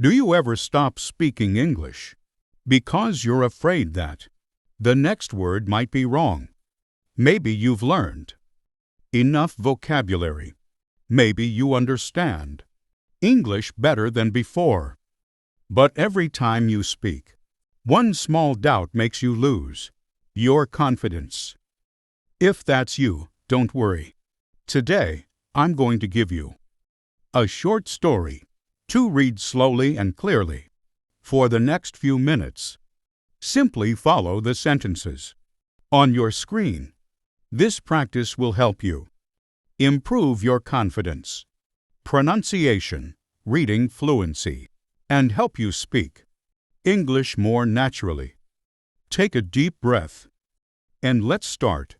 Do you ever stop speaking English because you're afraid that the next word might be wrong? Maybe you've learned enough vocabulary. Maybe you understand English better than before. But every time you speak, one small doubt makes you lose your confidence. If that's you, don't worry. Today, I'm going to give you a short story to read slowly and clearly. For the next few minutes, simply follow the sentences on your screen. This practice will help you improve your confidence, pronunciation, reading fluency, and help you speak English more naturally. Take a deep breath, and let's start.